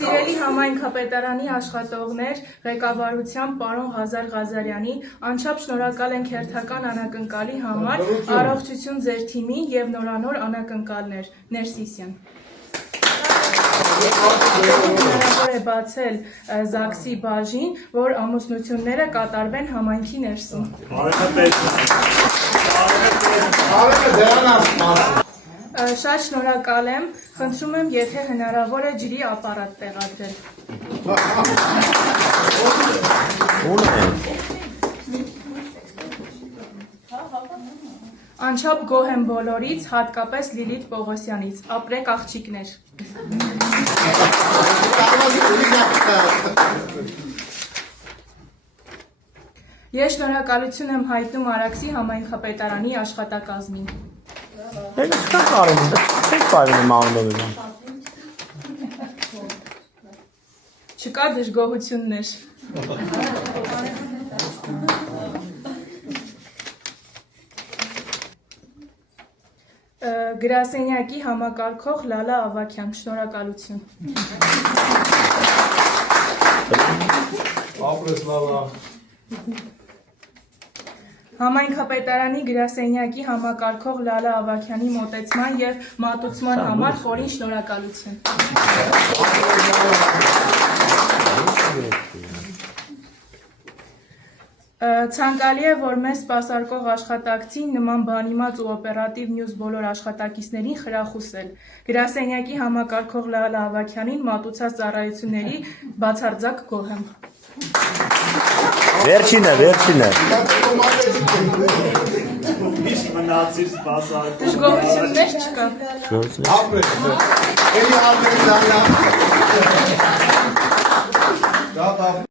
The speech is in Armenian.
Սիրելի համայնքապետարանի աշխատողներ, ղեկավարությամբ պարոն Ղազար Ղազարյանի, անչափ շնորհակալ ենք հերթական անակնկալի համար, առողջություն ձեր թիմին և նորանոր անակնկալներ, Ներսիսյան։ Հնարավոր է բացել ԶԱԳՍ-ի բաժին, որ ամուսնությունները կատարվեն համայնքի ներսում։ Շատ շնորհակալ եմ, խնդրում եմ, եթե հնարավոր է ջրի ապարատ տեղադրել։ Անչափ գոհ եմ բոլորից, հատկապես Լիլիթ Պողոսյանից, ապրեք աղջիկներ։ Ես շնորհակալություն եմ հայտնում Արաքսի համայնքապետարանի աշխատակազմին։ Չկա դժգոհություններ։ Գրասենյակի համակարգող Լալա Ավագյան, շնորհակալություն։ Ապրես Լալա։ Համայնքապետարանի գրասենյակի համակարգող Լալա Ավագյանի մոտեցման և մատուցման համար խորին շնորհակալություն։ Ցանկալի է, որ մեզ սպասարկող աշխատակցին նման բանիմաց ու օպերատիվ մյուս բոլոր աշխատակիցներին խրախուսել։ Գրասենյակի համակարգող Լալա Ավագյանին մատուցած ծառայությունների բացարձակ գոհ եմ։ Վերջինը։ Դժգոհություններ չկա։ Ապրես։